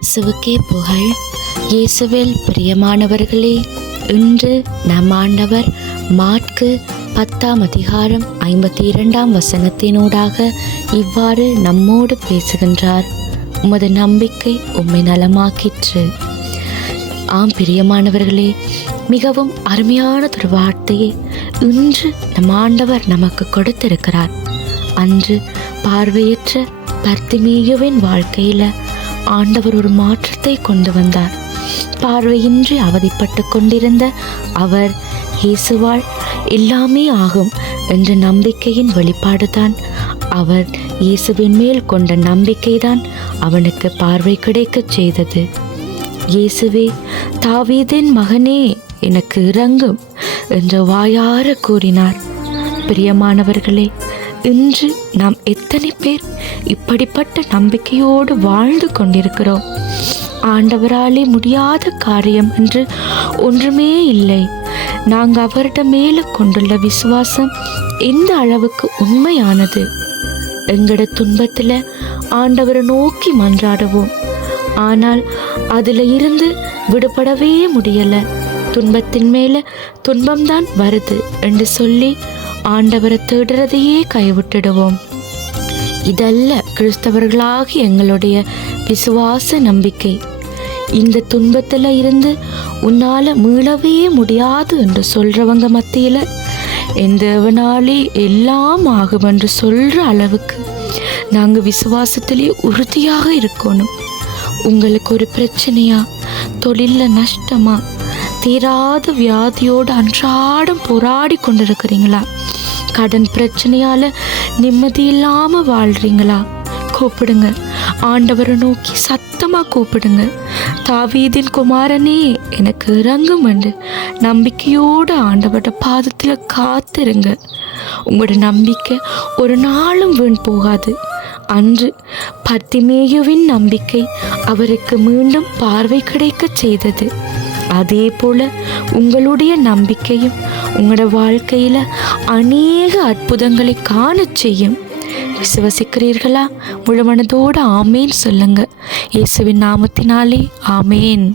இயேசுவுக்கே புகழ். இயேசுவில் பிரியமானவர்களே, இன்று நம் ஆண்டவர் மாற்கு 10ஆம் அதிகாரம் 52ஆம் வசனத்தினூடாக இவ்வாறு நம்மோடு பேசுகின்றார். உமது நம்பிக்கை உம்மை நலமாக்கிற்று. ஆம் பிரியமானவர்களே, மிகவும் அருமையானதொரு வார்த்தையை இன்று நம் ஆண்டவர் நமக்கு கொடுத்திருக்கிறார். அன்று பார்வையற்ற பர்த்திமேயுவின் வாழ்க்கையில ஆண்டவர் ஒரு மாற்றத்தை கொண்டு வந்தார். பார்வையின்றி அவதிப்பட்டு கொண்டிருந்த அவர் இயேசுவால் எல்லாமே ஆகும் என்ற நம்பிக்கையின் வெளிப்பாடுதான். அவர் இயேசுவின் மேல் கொண்ட நம்பிக்கைதான் அவனுக்கு பார்வை கிடைக்கச் செய்தது. இயேசுவே, தாவீதின் மகனே, எனக்கு இரங்கும் என்று வாயார கூறினார். பிரியமானவர்களே, இன்று நாம் எத்தனை பேர் இப்படிப்பட்ட நம்பிக்கையோடு வாழ்ந்து கொண்டிருக்கிறோம்? ஆண்டவராலே முடியாத காரியம் என்று ஒன்றுமே இல்லை. நாங்கள் அவரிடம் மேலே கொண்டுள்ள விசுவாசம் எந்த அளவுக்கு உண்மையானது? எங்களோட துன்பத்தில் ஆண்டவரை நோக்கி மன்றாடுவோம். ஆனால் அதில் இருந்து விடுபடவே முடியலை. துன்பத்தின் மேலே துன்பம்தான் வருது என்று சொல்லி ஆண்டவரை தேடுறதையே கைவிட்டுடுவோம். இதல்ல கிறிஸ்தவர்களாகி எங்களுடைய விசுவாச நம்பிக்கை. இந்த துன்பத்தில் இருந்து உன்னால் மீளவே முடியாது என்று சொல்கிறவங்க மத்தியில் எந்தவனாலே எல்லாம் ஆகும் என்று சொல்கிற அளவுக்கு நாங்கள் விசுவாசத்திலே உறுதியாக இருக்கணும். உங்களுக்கு ஒரு பிரச்சனையா, தொழிலில் நஷ்டமா, தீராத வியாதியோடு அன்றாடம் போராடி கொண்டிருக்கிறீங்களா? கடன் பிரச்சனையால் நிம்மதி இல்லாமல் வாழ்கிறீங்களா? கூப்பிடுங்க, ஆண்டவரை நோக்கி சத்தமாக கூப்பிடுங்க. தாவீதின் குமாரனே, எனக்கு இரங்கும் என்று நம்பிக்கையோடு ஆண்டவரோட பாதத்தில் காத்திருங்க. உங்களோட நம்பிக்கை ஒரு நாளும் வீண் போகாது. அன்று பர்த்திமேயுவின் நம்பிக்கை அவருக்கு மீண்டும் பார்வை கிடைக்க செய்தது. அதே போல உங்களுடைய நம்பிக்கையும் உங்களோட வாழ்க்கையில் அநேக அற்புதங்களை காண செய்யும். விசுவசிக்கிறீர்களா? முழு மனதோடு ஆமேன் சொல்லுங்க. இயேசுவின் நாமத்தினாலே ஆமேன்.